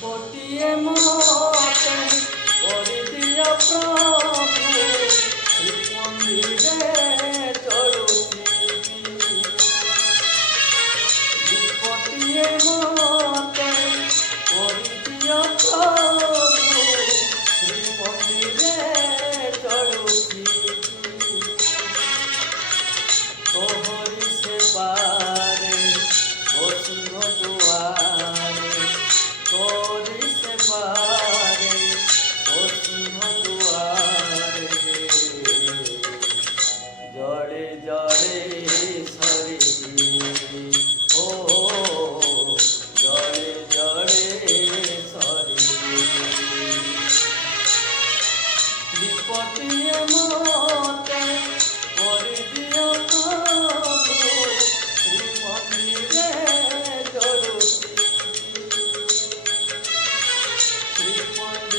ଗୋଟିଏ ମତେ କରିଦିଅ ପ୍ରଭୁ ଶ୍ରୀମନ୍ଦିରେ ଚଳୁଥିବି। ଗୋଟିଏ ମତେ କରିଦିଅ ପ୍ରଭୁ ଶ୍ରୀମନ୍ଦିରେ ଚଳୁଥିବି। ତୋହରି ସେବାରେ ତୋ ସିଂହ ଦୁଆରେ, ତୋରି ସେବାରେ ତୋ ସିଂହ ଦୁଆରେ, ଜଳେ ଜଳେ ସରିବି। ଓ ଜଳେ ଜଳେ ସରିବି। ଦୀପଟିଏ ମତେ କରିଦିଅ ପ୍ରଭୁ ଶ୍ରୀମନ୍ଦିରେ ଜଳୁଥିବି। ଶ୍ରୀମନ୍ଦିରେ